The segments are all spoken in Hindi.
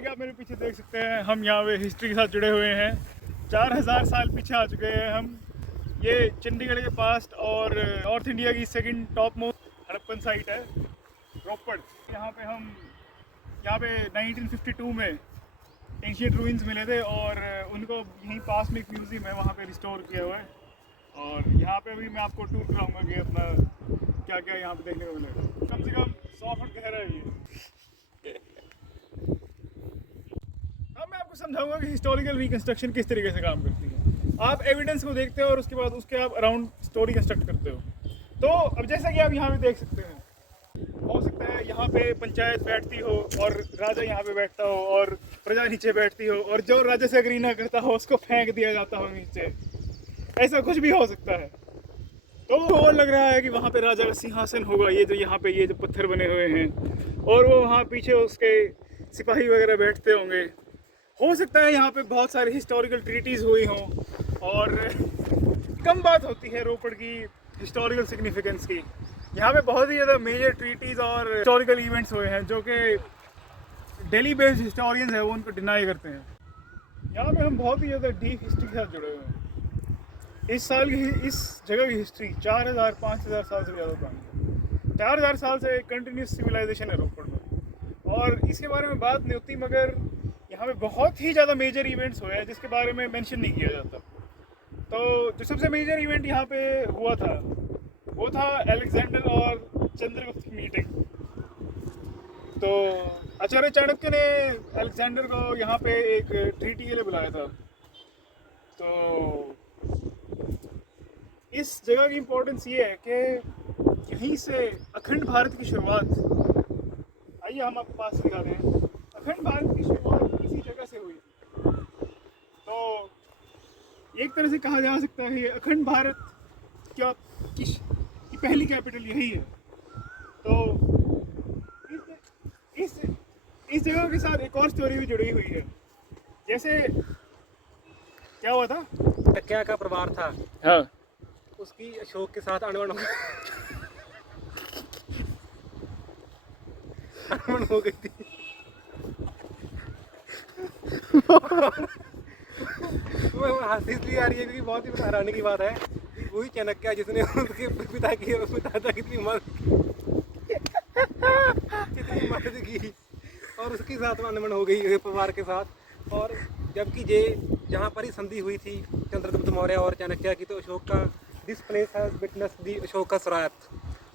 जैसा कि आप मेरे पीछे देख सकते हैं, हम यहाँ पे हिस्ट्री के साथ जुड़े हुए हैं। 4000 साल पीछे आ चुके हैं हम। ये चंडीगढ़ के पास और नॉर्थ इंडिया की second top most Harappan site है, रोपड़। यहाँ पे 1952 में एंशियंट रूइंस मिले थे और उनको यहीं पास में एक म्यूज़ियम है, वहाँ पे रिस्टोर किया हुआ है। और यहाँ पे भी मैं आपको टूर कराऊंगा कि अपना क्या क्या यहाँ पे देखने को मिलेगा। कम से कम 100 फुट गहरा है ये। अब मैं आपको समझाऊंगा कि हिस्टोरिकल रिकंस्ट्रक्शन किस तरीके से काम करती है। आप एविडेंस को देखते हो और उसके बाद उसके आप अराउंड स्टोरी कंस्ट्रक्ट करते हो। तो अब जैसा कि आप यहाँ पे देख सकते हैं, हो सकता है यहाँ पे पंचायत बैठती हो और राजा यहाँ पे बैठता हो और प्रजा नीचे बैठती हो और जो राजा से अग्री ना करता हो उसको फेंक दिया जाता हो नीचे। ऐसा कुछ भी हो सकता है। तो और लग रहा है कि वहाँ पे राजा का सिंहासन होगा, ये जो यहाँ पे ये जो पत्थर बने हुए हैं, और वो वहाँ पीछे उसके सिपाही वगैरह बैठते होंगे। हो सकता है यहाँ पे बहुत सारी हिस्टोरिकल ट्रीटीज़ हुई हों। और कम बात होती है रोपड़ की हिस्टोरिकल सिग्निफिकेंस की। यहाँ पे बहुत ही ज़्यादा मेजर ट्रीटीज़ और हिस्टोरिकल इवेंट्स हुए हैं जो कि दिल्ली बेस्ड हिस्टोरियंस है वो उनको डिनाई करते हैं। यहाँ पे हम बहुत ही ज़्यादा डीप हिस्ट्री के साथ जुड़े हुए हैं। इस जगह की हिस्ट्री 4000-5000 साल से ज़्यादा पुरानी है। 4000 साल से कंटिन्यूस सिविलाइजेशन है रोपड़ में, और इसके बारे में बात नहीं होती, मगर यहाँ पे बहुत ही ज़्यादा मेजर इवेंट्स हुए हैं जिसके बारे में मेंशन नहीं किया जाता। तो जो सबसे मेजर इवेंट यहाँ पे हुआ था वो था अलेक्जेंडर और चंद्रगुप्त की मीटिंग। तो आचार्य चाणक्य ने अलेक्जेंडर को यहाँ पे एक ट्रीटी के लिए बुलाया था। तो इस जगह की इम्पोर्टेंस ये है कि यहीं से अखंड भारत की शुरुआत, आइए हम आपको पास दिखा दें, अखंड भारत की शुरुआत इसी जगह से हुई। तो एक तरह से कहा जा सकता है अखंड भारत की पहली कैपिटल यही है। तो इस जगह के साथ एक और स्टोरी भी जुड़ी हुई है। जैसे क्या हुआ था, क्या का परिवार था, हाँ, उसकी अशोक के साथ अनबन हो गई थी। वो हंसी इसलिए आ रही है क्योंकि बहुत ही हैरानी की बात है, वही चाणक्य जिसने उसके पिता कितनी मदद की और उसके साथ अनबन हो गई परिवार के साथ। और जबकि जहाँ पर ही संधि हुई थी चंद्रगुप्त मौर्य और चाणक्य की, तो अशोक का दिस प्लेस हैज विटनेस दी अशोका सरायत।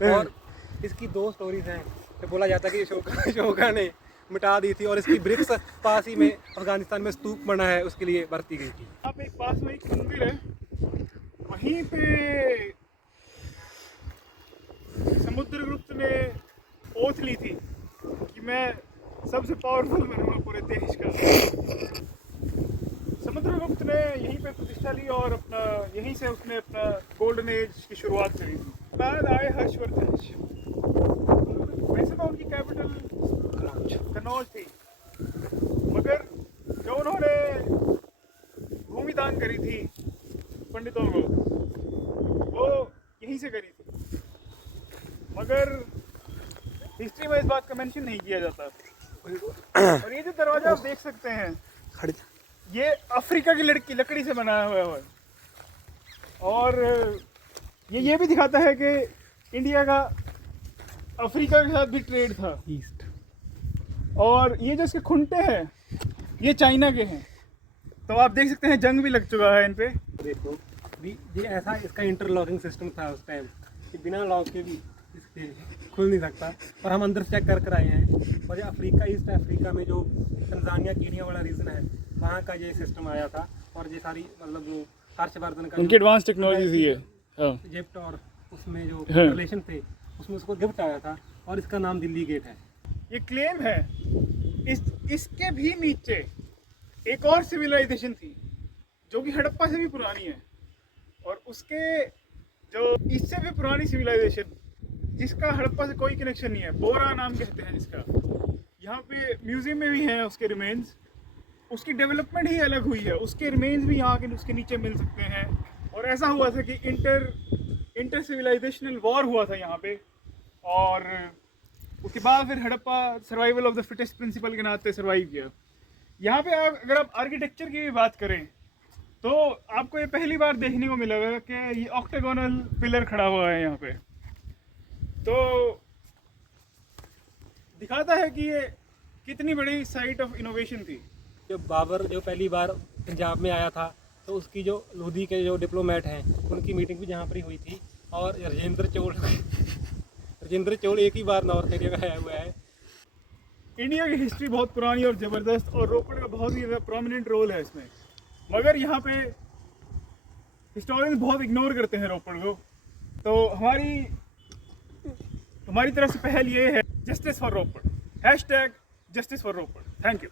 और इसकी दो स्टोरीज हैं। तो बोला जाता है कि अशोका ने मिटा दी थी और इसकी ब्रिक्स पास ही में अफगानिस्तान में स्तूप बना है उसके लिए बरती गई थी। यहाँ पे एक पास में एक मंदिर है, वहीं पे समुद्रगुप्त ने ओथ ली थी कि मैं सबसे पावरफुल बनूंगा पूरे देश का। समुद्रगुप्त ने यहीं पे प्रतिष्ठा ली और यहीं से उसने अपना गोल्डन एज की शुरुआत करी थी। बाद आए हर्षवर्धन। वैसे तो उनकी कैपिटल कनौज थी, मगर जो उन्होंने भूमि दान करी थी पंडितों को, वो यहीं से करी थी। मगर हिस्ट्री में इस बात का मेंशन नहीं किया जाता। और ये जो दरवाजा आप देख सकते हैं, ये अफ्रीका की लकड़ी से बनाया हुआ है। और ये भी दिखाता है कि इंडिया का अफ्रीका के साथ भी ट्रेड था ईस्ट। और ये जो इसके खुंटे हैं ये चाइना के हैं। तो आप देख सकते हैं जंग भी लग चुका है इन पे। देखो ये ऐसा इसका इंटरलॉकिंग सिस्टम था उस टाइम कि बिना लॉक के भी इसके खुल नहीं सकता। और हम अंदर चेक कर आए हैं। और ये अफ्रीका, ईस्ट अफ्रीका में जो तंजानिया केनिया वाला रीजन है, वहाँ का ये सिस्टम आया था। और ये सारी मतलब जो हर्षवर्धन का उनकी एडवांस टेक्नोलॉजी थी ये, इजिप्ट और उसमें जो रिलेशन थे उसमें उसको गिफ्ट आया था और इसका नाम दिल्ली गेट है। ये क्लेम है। इसके भी नीचे एक और सिविलाइजेशन थी जो कि हड़प्पा से भी पुरानी है, और उसके जो इससे भी पुरानी सिविलाइजेशन जिसका हड़प्पा से कोई कनेक्शन नहीं है, बोरा नाम कहते हैं जिसका, यहाँ पे म्यूजियम में भी हैं उसके रिमेन्स। उसकी डेवलपमेंट ही अलग हुई है, उसके रिमेन्स भी यहाँ के उसके नीचे मिल सकते हैं। और ऐसा हुआ था कि इंटर सिविलाइजेशनल वॉर हुआ था यहाँ पे, और उसके बाद फिर Harappa survival of the fittest principle के नाते सर्वाइव किया। यहाँ पे अगर आप आर्किटेक्चर की भी बात करें तो आपको ये पहली बार देखने को मिलेगा कि ये ऑक्टागोनल पिलर खड़ा हुआ है यहाँ पे। तो दिखाता है कि ये कितनी बड़ी साइट ऑफ इनोवेशन थी। जब बाबर जो पहली बार पंजाब में आया था तो उसकी जो लोधी के जो डिप्लोमेट हैं उनकी मीटिंग भी यहाँ पर ही हुई थी। और राजेंद्र चोल एक ही बार नॉर्थ इंडिया में आया हुआ है। इंडिया की हिस्ट्री बहुत पुरानी और ज़बरदस्त, और रोपड़ का बहुत ही ज़्यादा प्रोमिनेंट रोल है इसमें, मगर यहाँ पे हिस्टोरियंस बहुत इग्नोर करते हैं रोपड़ को। तो हमारी तरफ से पहल ये है, justice for Ropar, #justice for Ropar. Thank you.